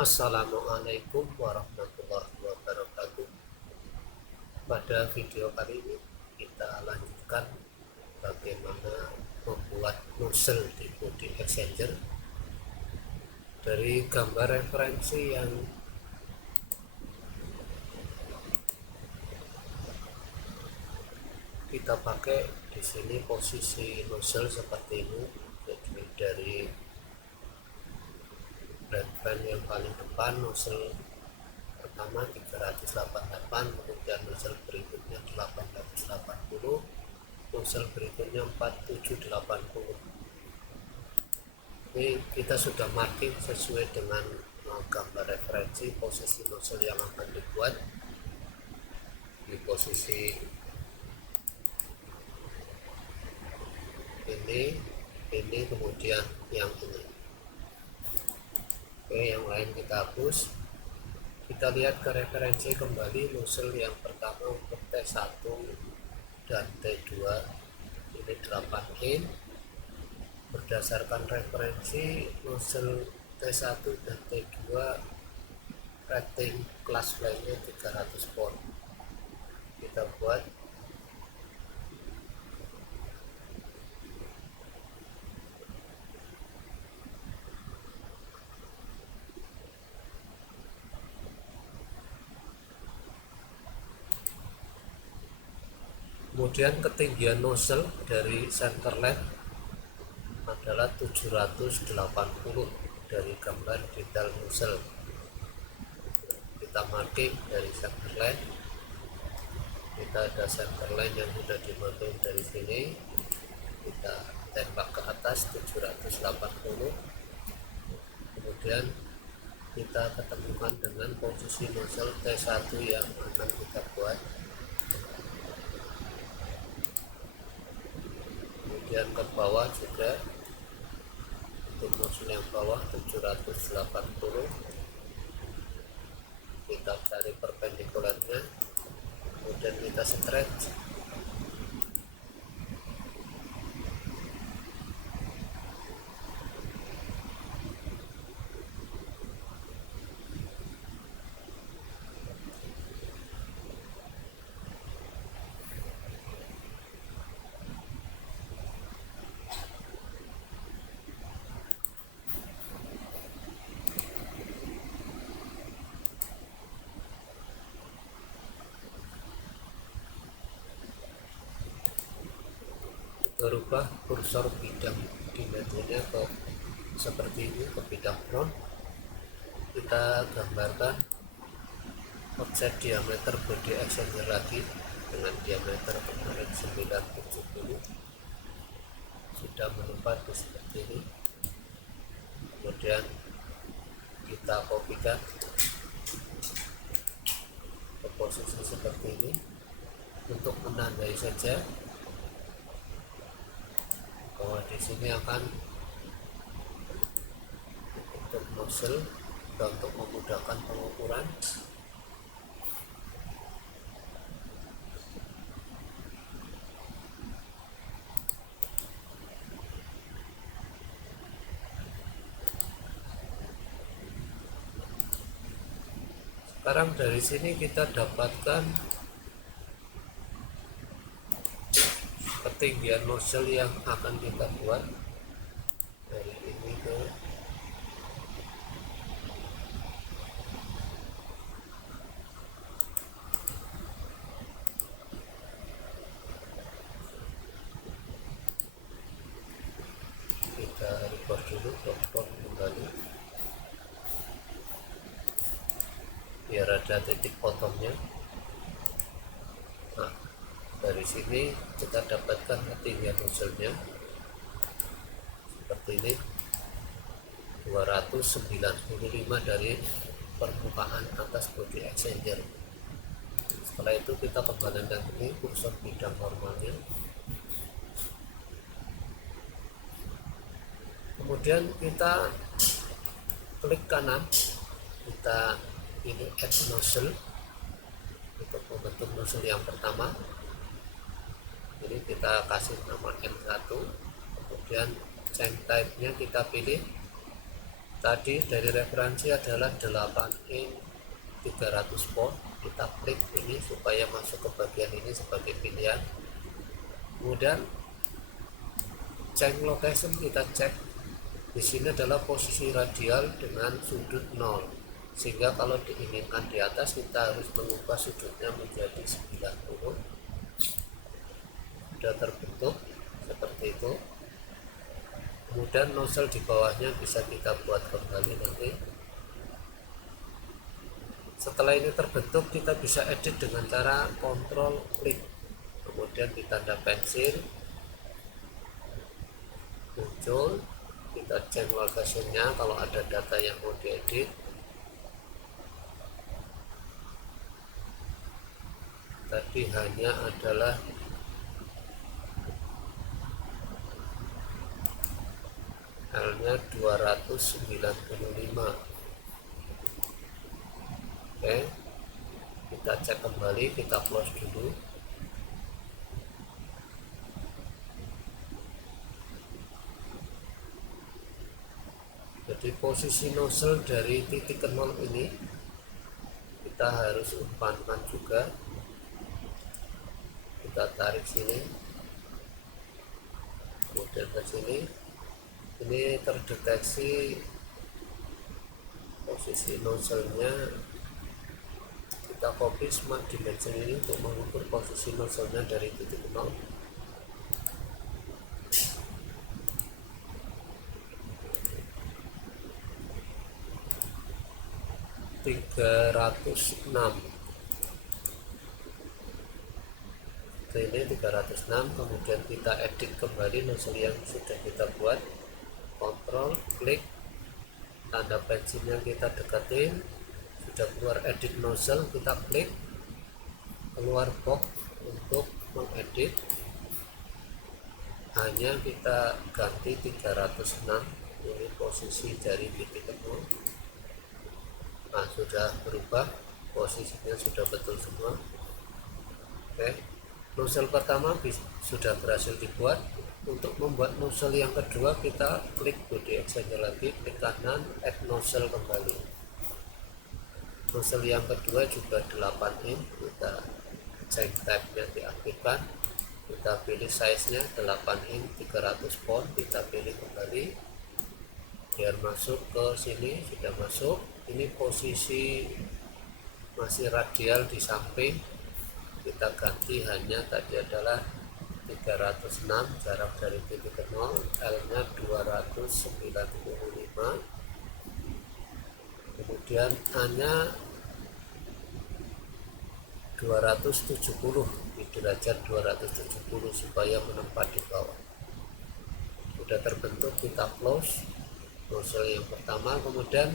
Assalamualaikum warahmatullahi wabarakatuh. Pada video kali ini kita lanjutkan bagaimana membuat nozzle di body exchanger dari gambar referensi yang kita pakai. Di sini posisi nozzle seperti ini, jadi dari blade fan yang paling depan nozzle pertama 388, kemudian nozzle berikutnya 880, nozzle berikutnya 4780. Ini kita sudah marking sesuai dengan gambar referensi posisi nozzle yang akan dibuat di posisi ini kemudian yang ini. Oke, yang lain kita hapus. Kita lihat ke referensi kembali. Nozzle yang pertama untuk T1 dan T2 ini 8 in. Berdasarkan referensi nozzle T1 dan T2 rating kelas lainnya 300 volt. Kita buat kemudian ketinggian nozzle dari center line adalah 780 dari gambar detail nozzle. Kita marking dari center line. Kita ada center line yang sudah dimarking dari sini, kita tembak ke atas 780. Kemudian kita ketemukan dengan posisi nozzle T1 yang akan kita buat. Kemudian ke bawah juga untuk nozzle yang bawah 780. Kita cari perpendikularnya, kemudian kita stretch. Berubah kursor bidang dimensinya ke seperti ini, ke bidang front. Kita gambarkan offset diameter body exchanger lagi dengan diameter kemarin 970, sudah menempati seperti ini. Kemudian kita kopikan ke posisi seperti ini. Untuk menandai saja bahwa di sini akan untuk nozzle dan untuk memudahkan pengukuran. Sekarang dari sini kita dapatkan ketinggian nozzle yang akan kita buat dari ini ke kita record dulu, record kembali biar ada titik potongnya. Nah, dari sini kita dapatkan ketinggian nozzle-nya seperti ini, 295 dari permukaan atas body exchanger. Setelah itu kita kembalikan ini kursor bidang normalnya. Kemudian kita klik kanan, kita ini add nozzle untuk membentuk nozzle yang pertama. Ini kita kasih nama M1, kemudian change type nya kita pilih tadi dari referensi adalah 8 in 300 volt. Kita klik ini supaya masuk ke bagian ini sebagai pilihan. Kemudian change location, kita cek di sini adalah posisi radial dengan sudut 0, sehingga kalau diinginkan di atas kita harus mengubah sudutnya menjadi 90. Sudah terbentuk seperti itu. Kemudian nozzle di bawahnya bisa kita buat kembali nanti. Setelah ini terbentuk, kita bisa edit dengan cara kontrol klik, kemudian ditanda pensil muncul, kita change location-nya kalau ada data yang mau diedit. Tadi hanya adalah L-nya 295. Oke, kita cek kembali, kita close dulu. Jadi posisi nozzle dari titik ke 0 ini kita harus umpankan juga. Kita tarik sini, kemudian ke sini. Ini terdeteksi posisi nozzle-nya. Kita copy smart dimension ini untuk mengukur posisi nozzle-nya dari titik 0. Ini 306. Kemudian kita edit kembali nozzle yang sudah kita buat, kontrol klik, tanda pensilnya kita deketin, sudah keluar edit nozzle, kita klik, keluar box untuk mengedit, hanya kita ganti 306. Ini posisi dari titik 0. Nah, sudah berubah, posisinya sudah betul semua. Oke, nozzle pertama sudah berhasil dibuat. Untuk membuat nozzle yang kedua, kita klik body exchanger lagi, klik kanan, add nozzle kembali. Nozzle yang kedua juga 8 in, kita change type-nya diaktifkan, kita pilih size-nya 8 in 300 pound, kita pilih kembali biar masuk ke sini. Sudah masuk. Ini posisi masih radial di samping, kita ganti hanya tadi adalah 306, jarak dari titik ke 0, L-nya 295, kemudian A-nya 270 di derajat 270 supaya menempat di bawah. Sudah terbentuk, kita close nozzle yang pertama. Kemudian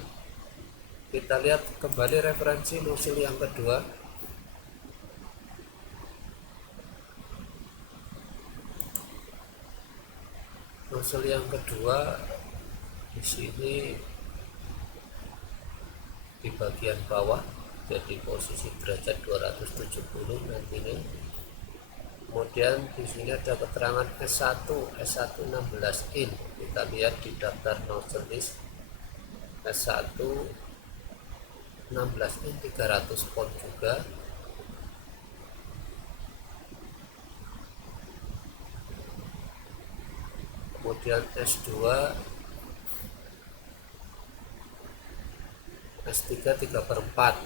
kita lihat kembali referensi nozzle yang kedua. Nozzle yang kedua di sini di bagian bawah, jadi posisi derajat 270 nantinya. Kemudian di sini ada keterangan S1 16 in. Kita lihat di daftar nozzle list, S1 16 in 300 pound juga. Kemudian S2 S3 3/4,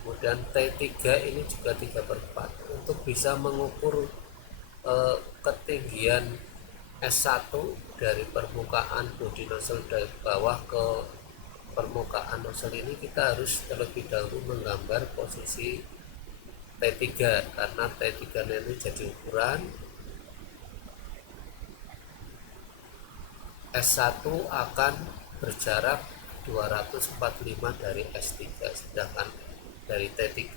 kemudian T3 ini juga 3/4. Untuk bisa mengukur ketinggian S1 dari permukaan bodi nozzle dari bawah ke permukaan nozzle ini, kita harus terlebih dahulu menggambar posisi T3, karena T3 ini jadi ukuran S1 akan berjarak 245 dari S3, sedangkan dari T3,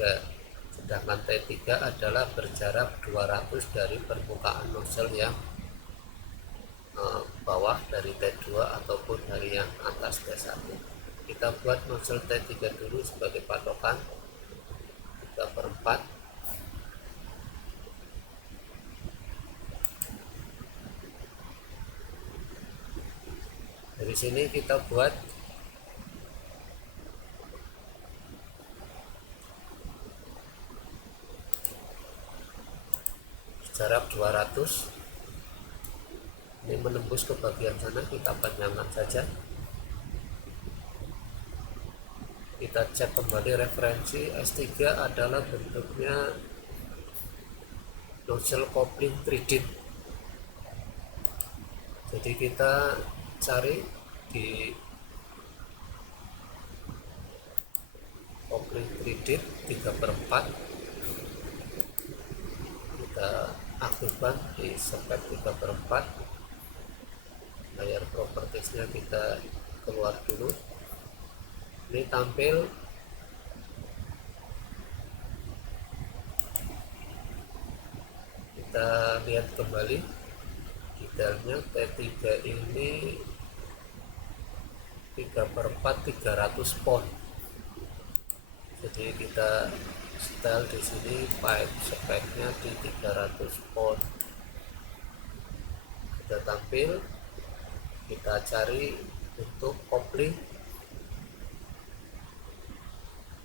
sedangkan T3 adalah berjarak 200 dari permukaan nozzle yang bawah dari T2 ataupun dari yang atas T1. Kita buat nozzle T3 dulu sebagai patokan, 3/4. Dari sini kita buat jarak 200. Ini menembus ke bagian sana, kita panjangkan saja. Kita cek kembali referensi S3 adalah bentuknya nozzle coupling 3-dit. Jadi kita cari di coupling 3-dit 3/4, kita aktifkan di spek 3/4. Layar propertiesnya kita keluar dulu. Ini tampil kita lihat kembali detailnya. T3 ini 3/4 300 pound. Jadi kita setel di sini pipe speknya di 300 pound. Kita tampil, kita cari untuk kopling.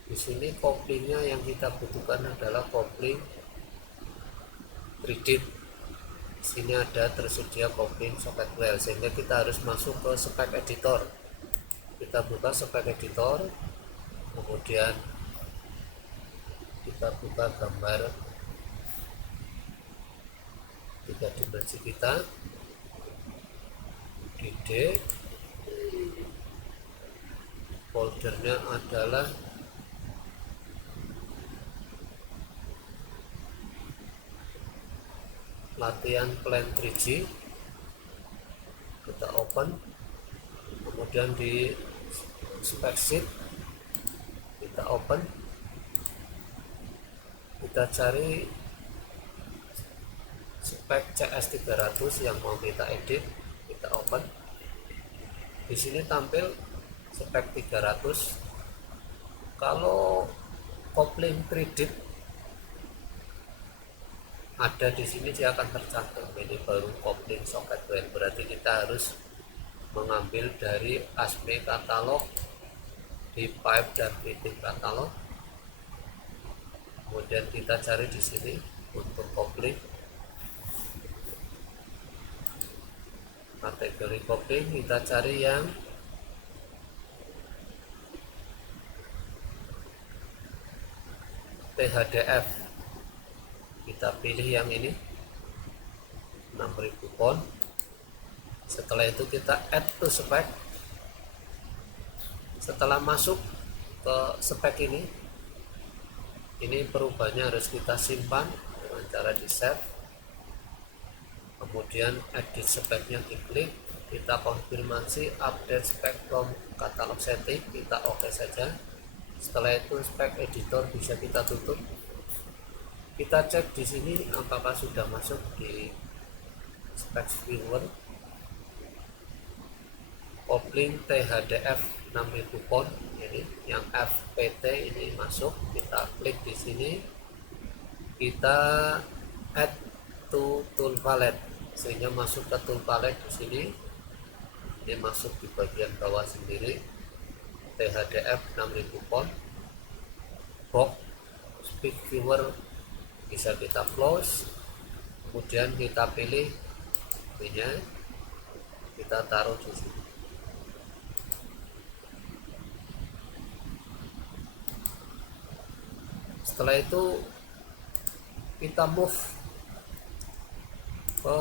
Di sini koplingnya yang kita butuhkan adalah kopling 3-dit. Di sini ada tersedia kopling socket well, sehingga kita harus masuk ke spek editor. Kita buka spek editor, kemudian kita buka gambar 3 dimensi kita di D. Foldernya adalah latihan plan 3G. Kita open, kemudian di spek sheet kita open, kita cari spek CS300 yang mau kita edit. Kita open, di sini tampil spek 300. Kalau kopling 3-dit ada di sini, dia akan tercantum. Ini baru kopling socket well, berarti kita harus mengambil dari ASME katalog di pipe dan fitting katalog. Kemudian kita cari di sini untuk kopling, kategori kopling kita cari yang THDF. Kita pilih yang ini 6000 pound. Setelah itu kita add to spec. Setelah masuk ke spek ini perubahannya harus kita simpan dengan cara di save. Kemudian edit speknya diklik, kita konfirmasi update spek from catalog setting, kita oke saja. Setelah itu spek editor bisa kita tutup. Kita cek di sini apakah sudah masuk di spek viewer. Kopling THDF 6000 pound ini yang FPT ini masuk. Kita klik di sini, kita add to tool palette sehingga masuk ke tool palette di sini. Ini masuk di bagian bawah sendiri. THDF 6000 pound. Box speak viewer bisa kita close, kemudian kita pilih ininya, kita taruh di sini. Setelah itu kita move ke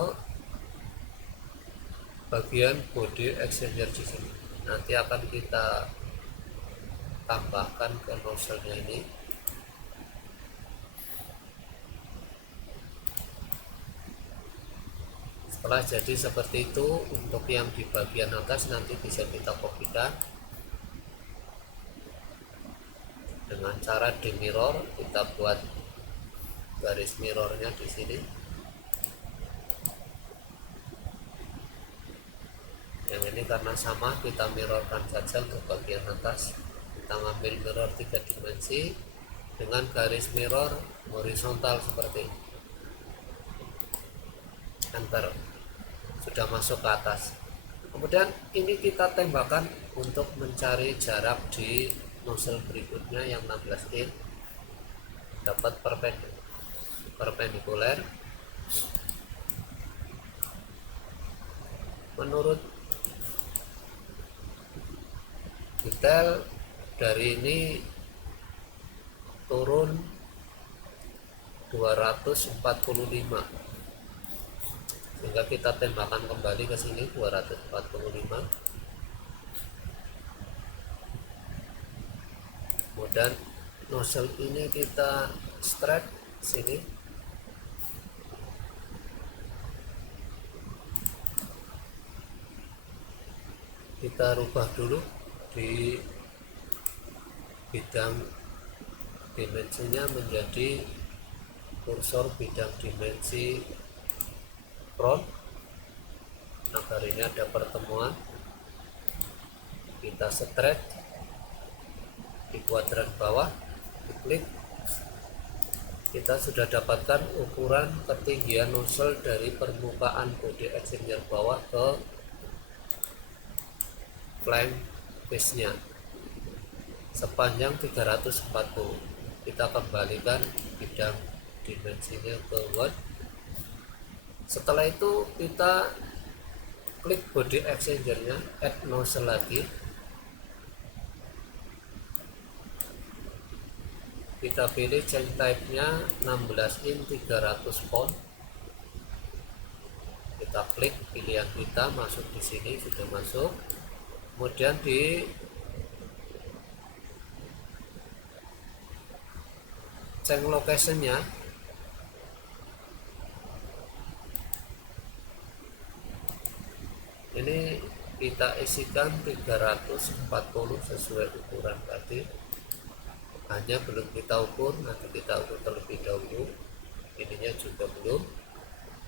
bagian body exchanger di sini. Nanti akan kita tambahkan ke nozzle-nya ini. Setelah jadi seperti itu, untuk yang di bagian atas nanti bisa kita kopikan dengan cara di mirror. Kita buat garis mirrornya di sini. Yang ini karena sama, kita mirrorkan saja untuk bagian atas. Kita ngambil mirror 3 dimensi dengan garis mirror horizontal seperti ini. Enter, sudah masuk ke atas. Kemudian ini kita tembakkan untuk mencari jarak di nozzle berikutnya yang 16 in. Dapat perpendikuler, Menurut detail dari ini turun 245, sehingga kita tembakan kembali ke sini 245. Kemudian nozzle ini kita straight sini, kita rubah dulu di bidang dimensinya menjadi kursor bidang dimensi front agar ini ada pertemuan. Kita straight di kuadran bawah, diklik. Kita sudah dapatkan ukuran ketinggian nozzle dari permukaan body exchanger bawah ke flank face nya sepanjang 340. Kita kembalikan bidang dimensinya ke Word. Setelah itu kita klik body exchanger nya, add nozzle lagi. Kita pilih change type nya 16 in 300 pound. Kita klik pilihan kita, masuk di sini, sudah masuk. Kemudian di change location nya ini kita isikan 340 sesuai ukuran tadi. Hanya belum kita ukur, nanti kita ukur terlebih dahulu. Ininya juga belum.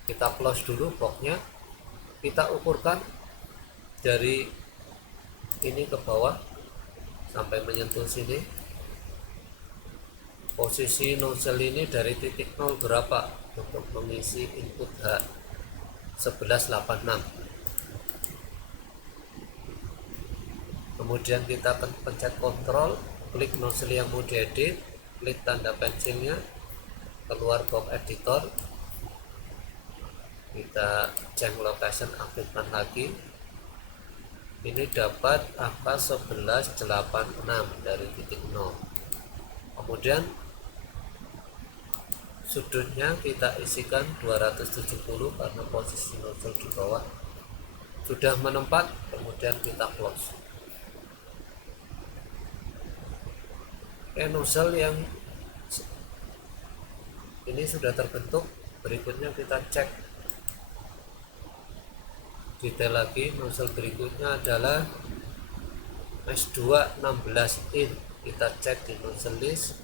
Kita close dulu boxnya. Kita ukurkan dari ini ke bawah sampai menyentuh sini. Posisi nozzle ini dari titik 0 berapa untuk mengisi input H? 1186. Kemudian kita pencet kontrol, klik nozzle yang mau diedit, klik tanda pensilnya, keluar box editor, kita change location, aktifkan lagi. Ini dapat angka 1186 dari titik 0. Kemudian sudutnya kita isikan 270 karena posisi nozzle di bawah sudah menempat. Kemudian kita close. Nozzle yang ini sudah terbentuk. Berikutnya kita cek detail lagi. Nozzle berikutnya adalah S2 16 in. Kita cek di nozzle list.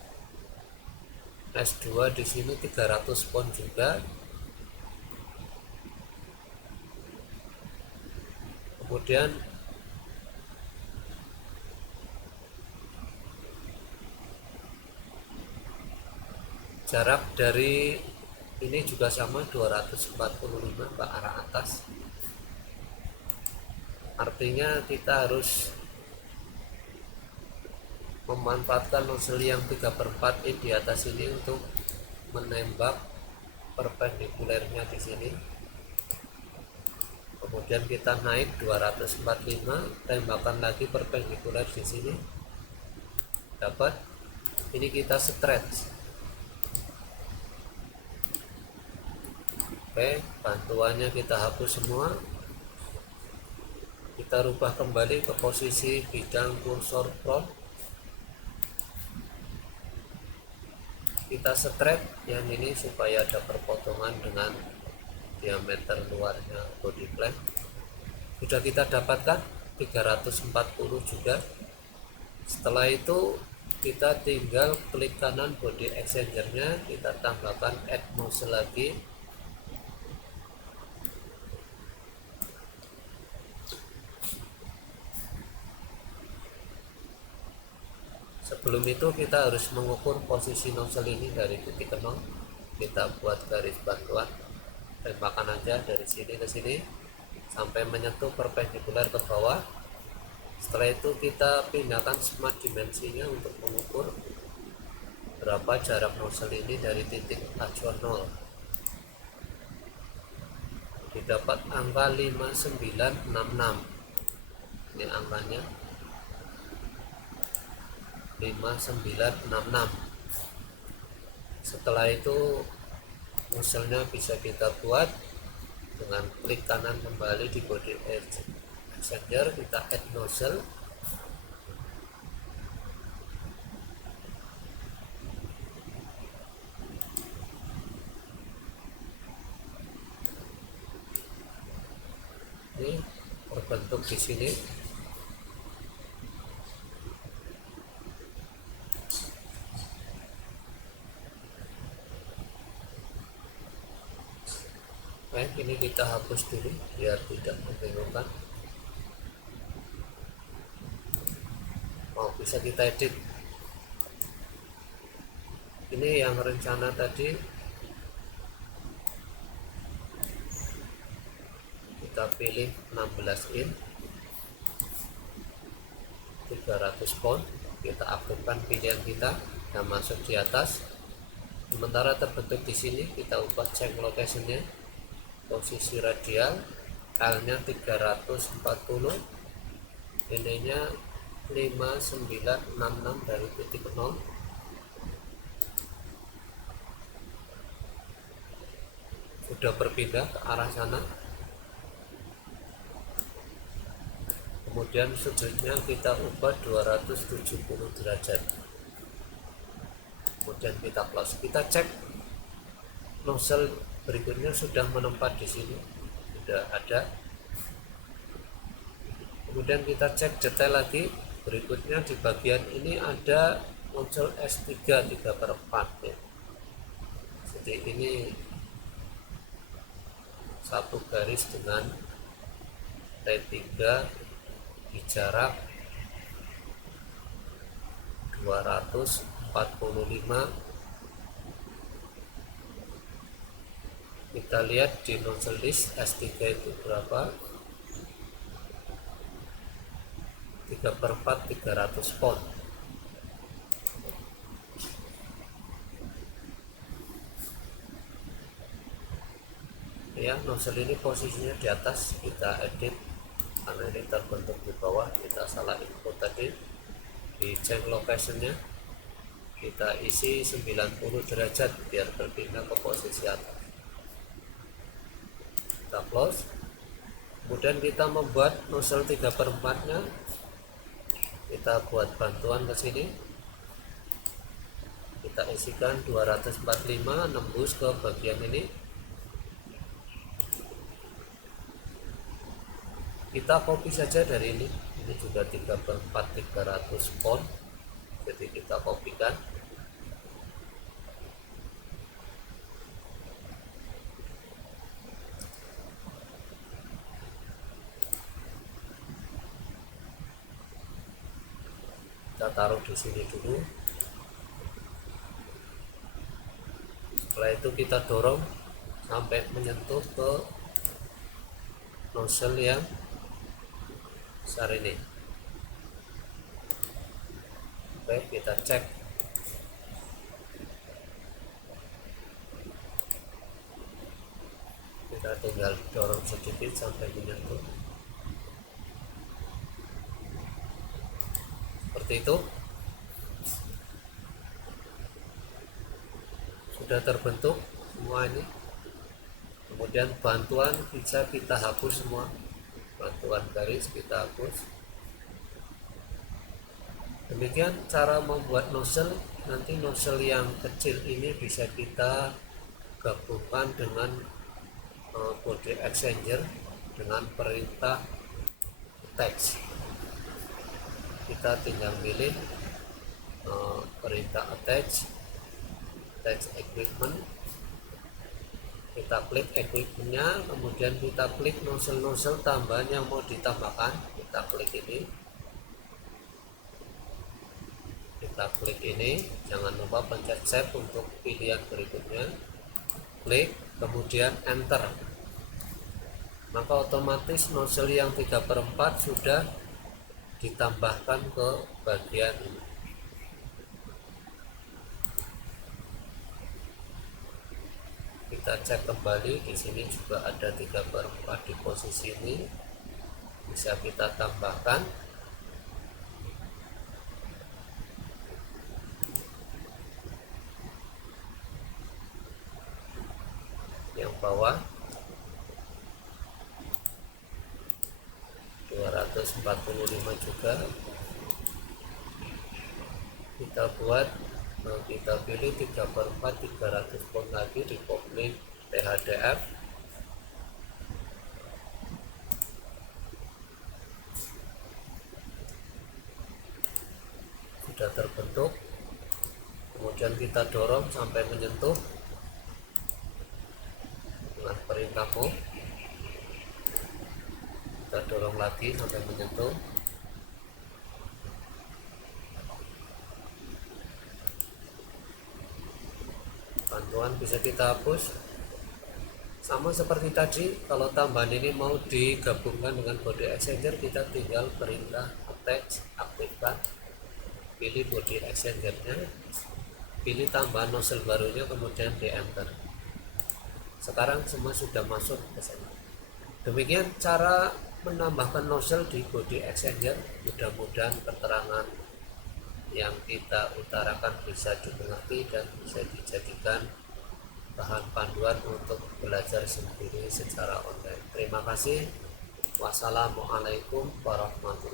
S2 di sini 300 pound juga. Kemudian jarak dari ini juga sama 245 ke arah atas. Artinya kita harus memanfaatkan nozzle yang 3/4 in di atas ini untuk menembak perpendikulernya di sini. Kemudian kita naik 245, tembakan lagi perpendikuler di sini. Dapat. Ini kita stretch. Oke, bantuannya kita hapus semua. Kita rubah kembali ke posisi bidang kursor front. Kita stretch yang ini supaya ada perpotongan dengan diameter luarnya body plan. Sudah kita dapatkan 340 juga. Setelah itu kita tinggal klik kanan body exchanger-nya, kita tambahkan add nozzle lagi. Sebelum itu kita harus mengukur posisi nozzle ini dari titik 0. Kita buat garis bantuan, tembakan aja dari sini ke sini sampai menyentuh perpendikular ke bawah. Setelah itu kita pindahkan smart dimensinya untuk mengukur berapa jarak nozzle ini dari titik acuan 0. didapat angka 5966. Ini angkanya 5966. Setelah itu nozzle-nya bisa kita buat dengan klik kanan kembali di body exchanger, kita add nozzle. Ini terbentuk di sini. Baik, ini kita hapus dulu biar tidak membingungkan. Bisa kita edit. Ini yang rencana tadi kita pilih 16 in 300 pound, kita aktifkan pilihan kita dan masuk di atas. Sementara terbentuk di sini, kita ubah change location-nya, posisi radial, L-nya 340, ini-nya 5966 dari titik 0. Sudah berpindah ke arah sana. Kemudian sudutnya kita ubah 270 derajat. Kemudian kita close. Kita cek nozzle berikutnya sudah menempat di sini, sudah ada. Kemudian kita cek detail lagi. Berikutnya di bagian ini ada nozzle S3 3/4 ya. Jadi ini satu garis dengan T3 di jarak 245. Kita lihat di nozzle list S3 itu berapa, 3/4 300 pound. Ya, nozzle ini posisinya di atas, kita edit karena ini terbentuk di bawah, kita salah input tadi. Di change location-nya kita isi 90 derajat biar berpindah ke posisi atas. Kita close. Kemudian kita membuat nozzle 3/4 nya, kita buat bantuan ke sini, kita isikan 245 nembus ke bagian ini. Kita copy saja dari ini juga 3/4 300 pound, jadi kita kopikan. Kita taruh di sini dulu. Setelah itu kita dorong sampai menyentuh ke nozzle yang besar ini. Oke, kita cek. Kita tinggal dorong sedikit sampai menyentuh. Seperti itu. Sudah terbentuk semua ini. Kemudian bantuan bisa kita hapus semua. Bantuan garis kita hapus. Demikian cara membuat nozzle. Nanti nozzle yang kecil ini bisa kita gabungkan dengan body exchanger dengan perintah attach. Kita tinggal pilih perintah attach equipment, kita klik equipmentnya, kemudian kita klik nozzle tambahan yang mau ditambahkan, kita klik ini, jangan lupa pencet save untuk pilihan berikutnya, klik, kemudian enter, maka otomatis nozzle yang 3/4 sudah ditambahkan ke bagian ini. Kita cek kembali, di sini juga ada 3/4 di posisi ini, bisa kita tambahkan. Yang bawah 245 juga kita buat. Kita pilih 3/4 300 pound lagi di kopling THDF. Sudah terbentuk, kemudian kita dorong sampai menyentuh dengan perintah move. Kita dorong lagi sampai menyentuh. Bantuan bisa kita hapus. Sama seperti tadi, kalau tambahan ini mau digabungkan dengan body exchanger, kita tinggal perintah attach, aktifkan, pilih body exchanger-nya, pilih tambahan nozzle barunya, kemudian di enter. Sekarang semua sudah masuk ke sana. Demikian cara menambahkan nozzle di body exchanger. Mudah-mudahan keterangan yang kita utarakan bisa dimengerti dan bisa dijadikan bahan panduan untuk belajar sendiri secara online. Terima kasih. Wassalamualaikum warahmatullahi wabarakatuh.